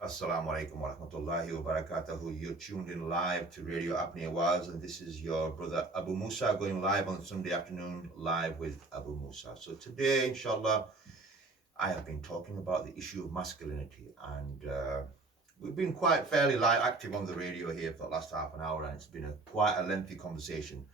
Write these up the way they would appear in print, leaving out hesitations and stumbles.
Assalamu alaikum wa rahmatullahi wa barakatuhu. You're tuned in live to Radio Spni Awaz, and this is your brother Abu Musa going live on Sunday afternoon, live with Abu Musa. So today, inshallah, I have been talking about the issue of masculinity, and we've been quite fairly live active on the radio here for the last half an hour, and it's been quite a lengthy conversation.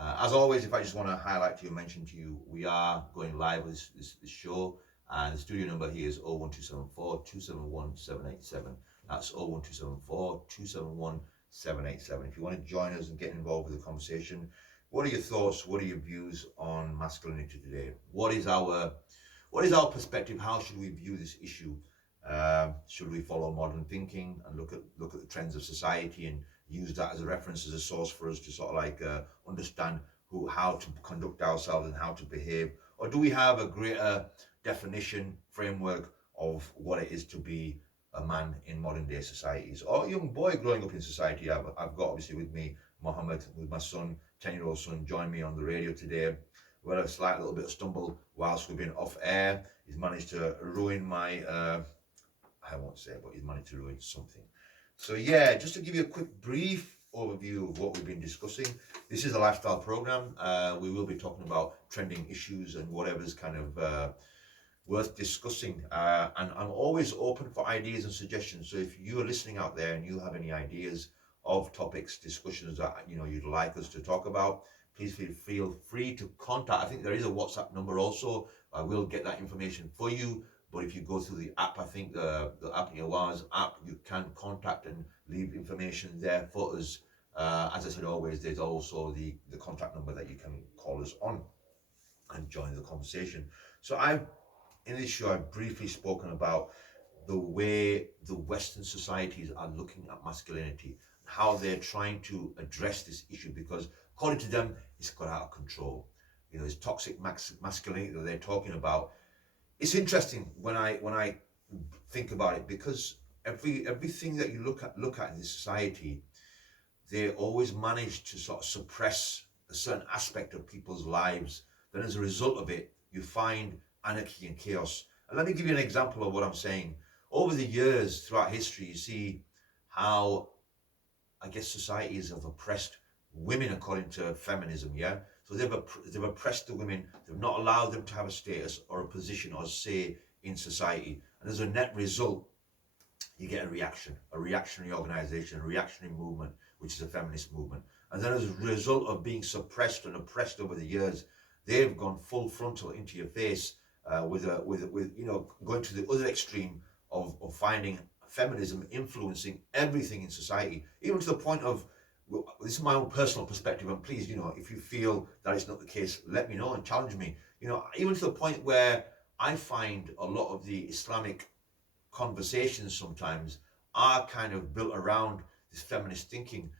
As always, if I just want to highlight to you, mention to you, we are going live with this show, and the studio number here is 01274 271 787. That's 01274 271 787. If you want to join us and get involved with the conversation, what are your thoughts? What are your views on masculinity today? What is our perspective? How should we view this issue? Should we follow modern thinking and look at the trends of society and use that as a reference, as a source for us to sort of like understand how to conduct ourselves and how to behave? Or do we have a greater definition, framework of what it is to be a man in modern day societies, or a young boy growing up in society? I've got obviously with me Mohammed, with my son, 10-year-old son, join me on the radio today. We had a slight little bit of stumble whilst we've been off air. He's managed to ruin my, I won't say, but he's managed to ruin something. So yeah, just to give you a quick brief overview of what we've been discussing. This is a lifestyle program. We will be talking about trending issues and whatever's kind of worth discussing. And I'm always open for ideas and suggestions. So if you are listening out there and you have any ideas of topics, discussions that you'd like us to talk about, please feel free to contact. I think there is a WhatsApp number also. I will get that information for you. But if you go through the app, I think the Spni Awaz app, you can contact and leave information there for us. As I said, always, there's also the contact number that you can call us on and join the conversation. So in this show, I've briefly spoken about the way the Western societies are looking at masculinity, how they're trying to address this issue, because according to them, it's got out of control. This toxic masculinity that they're talking about. It's interesting when I think about it, because everything that you look at in this society, they always manage to sort of suppress a certain aspect of people's lives. Then as a result of it, you find anarchy and chaos. And let me give you an example of what I'm saying. Over the years, throughout history, you see how, I guess, societies have oppressed women according to feminism, yeah? So they've oppressed the women. They've not allowed them to have a status or a position or say in society. And as a net result, you get a reactionary organization, a reactionary movement, which is a feminist movement. And then as a result of being suppressed and oppressed over the years, they've gone full frontal into your face with going to the other extreme of finding feminism influencing everything in society, even to the point of, well, this is my own personal perspective, and please, if you feel that it's not the case, let me know and challenge me. Even to the point where I find a lot of the Islamic conversations sometimes are kind of built around this feminist thinking.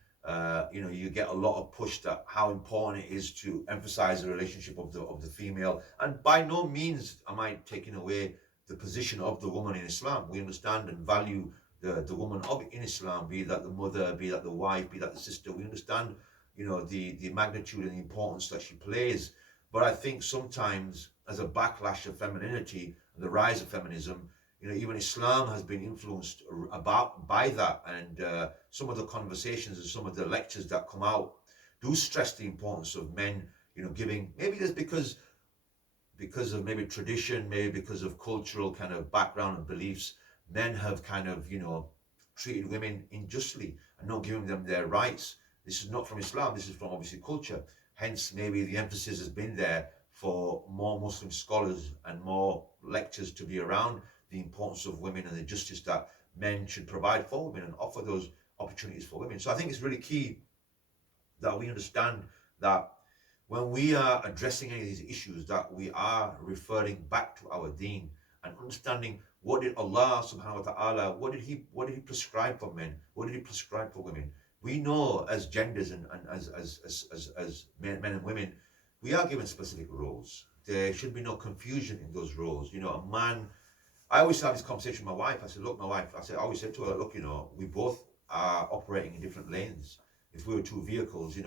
You get a lot of push that how important it is to emphasize the relationship of the female, and by no means am I taking away the position of the woman in Islam. We understand and value the woman in Islam, be that the mother, be that the wife, be that the sister. We understand, the magnitude and the importance that she plays. But I think sometimes, as a backlash of femininity and the rise of feminism, even Islam has been influenced by that, and some of the conversations and some of the lectures that come out do stress the importance of men, giving. Maybe that's because of maybe tradition, maybe because of cultural kind of background and beliefs. Men have kind of, treated women unjustly and not giving them their rights. This is not from Islam. This is from obviously culture. Hence, maybe the emphasis has been there for more Muslim scholars and more lectures to be around the importance of women and the justice that men should provide for women and offer those opportunities for women. So I think it's really key that we understand that when we are addressing any of these issues, that we are referring back to our deen and understanding what did Allah subhanahu wa ta'ala, what did he prescribe for men? What did he prescribe for women? We know as genders and as men and women, we are given specific roles. There should be no confusion in those roles. A man, I always have this conversation with my wife. I said, look, I always said to her, look, we both are operating in different lanes. If we were two vehicles,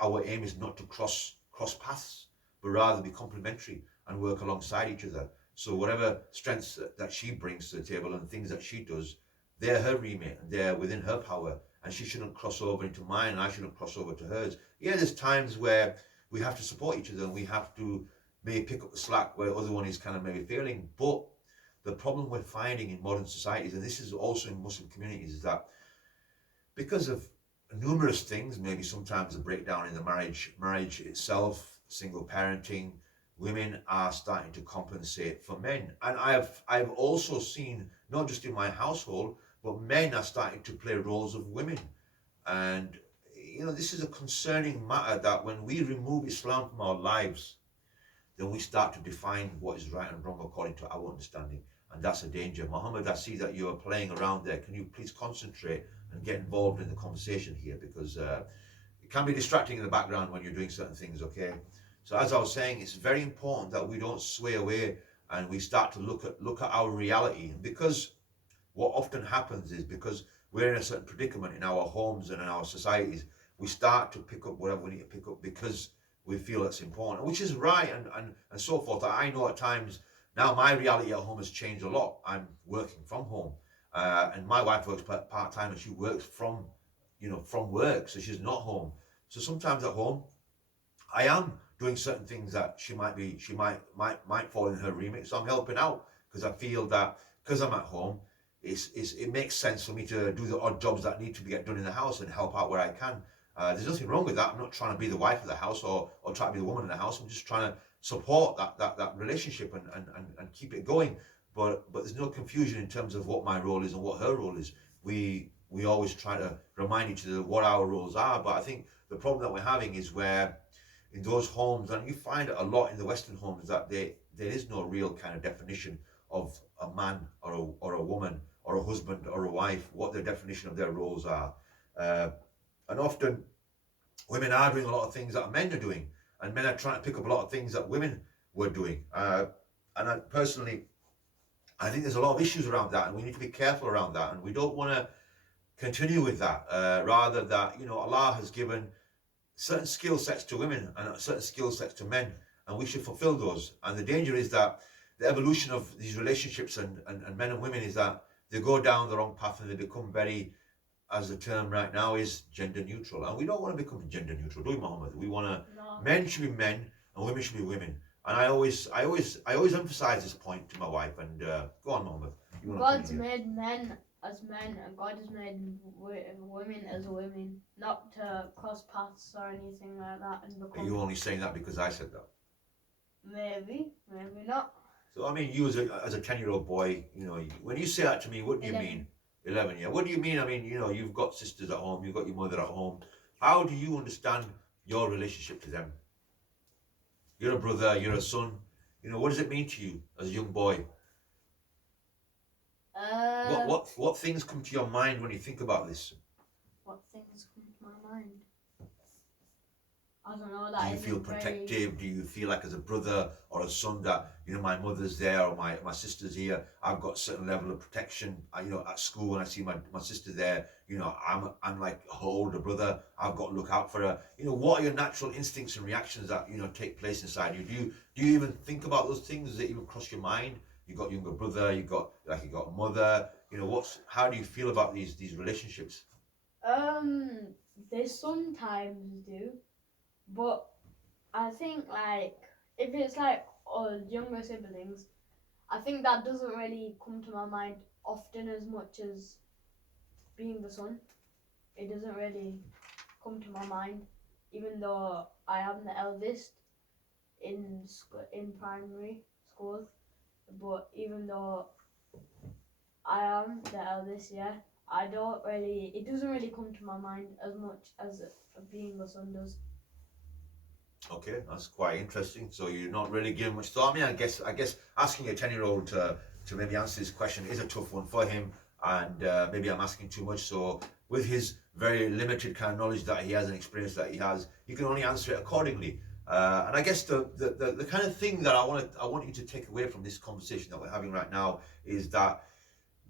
our aim is not to cross paths, but rather be complementary and work alongside each other. So whatever strengths that she brings to the table and things that she does, they're her remit and they're within her power, and she shouldn't cross over into mine and I shouldn't cross over to hers. Yeah, there's times where we have to support each other and we have to maybe pick up the slack where the other one is kind of maybe failing. But the problem we're finding in modern societies, and this is also in Muslim communities, is that because of numerous things, maybe sometimes a breakdown in the marriage itself, single parenting, women are starting to compensate for men. And I've also seen, not just in my household, but men are starting to play roles of women. And this is a concerning matter, that when we remove Islam from our lives, then we start to define what is right and wrong according to our understanding. And that's a danger. Muhammad, I see that you're playing around there. Can you please concentrate and get involved in the conversation here? Because it can be distracting in the background when you're doing certain things, okay? So as I was saying, it's very important that we don't sway away and we start to look at our reality. And because what often happens is, because we're in a certain predicament in our homes and in our societies, we start to pick up whatever we need to pick up because we feel it's important, which is right, and so forth. I know at times now my reality at home has changed a lot. I'm working from home, and my wife works part-time and she works from work, so she's not home. So sometimes at home I am doing certain things that she might fall in her remit, so I'm helping out because I feel that because I'm at home, it makes sense for me to do the odd jobs that need to get done in the house and help out where I can. There's nothing wrong with that. I'm not trying to be the wife of the house or try to be the woman in the house. I'm just trying to support that relationship and keep it going. But there's no confusion in terms of what my role is and what her role is. We always try to remind each other what our roles are. But I think the problem that we're having is where in those homes, and you find it a lot in the Western homes, that there is no real kind of definition of a man or a woman or a husband or a wife, what their definition of their roles are. And often women are doing a lot of things that men are doing, and men are trying to pick up a lot of things that women were doing. And personally, I think there's a lot of issues around that, and we need to be careful around that. And we don't want to continue with that. Rather that, Allah has given certain skill sets to women and certain skill sets to men, and we should fulfill those. And the danger is that the evolution of these relationships and men and women is that they go down the wrong path and they become very, as the term right now is, gender neutral. And we don't want to become gender neutral, do we, Muhammad? We want to, no. Men should be men and women should be women. And I always emphasize this point to my wife. And go on, Muhammad. God's made men as men and God has made women as women, not to cross paths or anything like that. And become... Are you only saying that because I said that? Maybe not. So, I mean, you as a 10-year-old boy, when you say that to me, what do you 11. Mean? 11, yeah. What do you mean? I mean, you've got sisters at home, you've got your mother at home. How do you understand your relationship to them? You're a brother, you're a son. What does it mean to you as a young boy? What things come to your mind when you think about this? What things come to my mind? I don't know. That do you feel protective? Do you feel like as a brother or a son that, my mother's there or my sister's here, I've got a certain level of protection? At school when I see my sister there, I'm like her older brother, I've got to look out for her. What are your natural instincts and reactions that, take place inside you? Do you even think about those things? Does it even cross your mind? You've got younger brother, you've got a mother, how do you feel about these relationships? They sometimes do. But I think if it's younger siblings, I think that doesn't really come to my mind often as much as being the son. It doesn't really come to my mind, even though I am the eldest in primary school. But even though I am the eldest, yeah, it doesn't really come to my mind as much as being the son does. Okay, that's quite interesting. So you're not really giving much thought. I mean, I guess asking a 10-year-old to maybe answer this question is a tough one for him, and maybe I'm asking too much. So with his very limited kind of knowledge that he has and experience that he has, he can only answer it accordingly. And I guess the kind of thing that I want you to take away from this conversation that we're having right now is that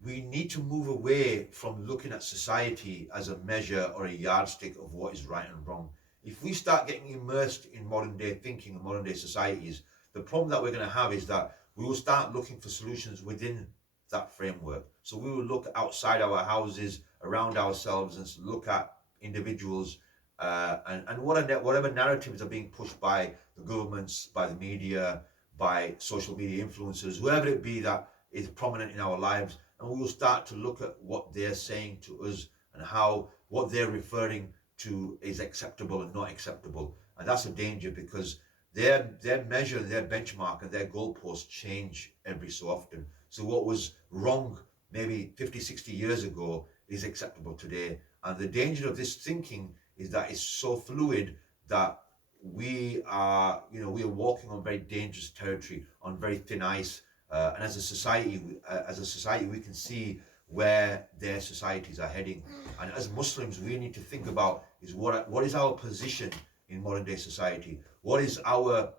we need to move away from looking at society as a measure or a yardstick of what is right and wrong. If we start getting immersed in modern day thinking and modern day societies, the problem that we're going to have is that we will start looking for solutions within that framework. So we will look outside our houses, around ourselves, and look at individuals and whatever narratives are being pushed by the governments, by the media, by social media influencers, whoever it be that is prominent in our lives, and we will start to look at what they're saying to us and how what they're referring to is acceptable and not acceptable. And that's a danger, because their measure, their benchmark, and their goalposts change every so often. So what was wrong maybe 50, 60 years ago is acceptable today. And the danger of this thinking is that it's so fluid that we are walking on very dangerous territory, on very thin ice. And as a society, we can see where their societies are heading. And as Muslims, we need to think about is what is our position in modern day society? What is our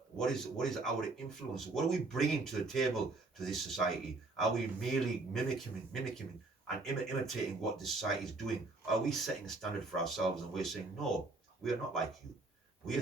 influence? What are we bringing to the table to this society? Are we merely mimicking and imitating what this society is doing? Are we setting a standard for ourselves and we're saying, no, we are not like you.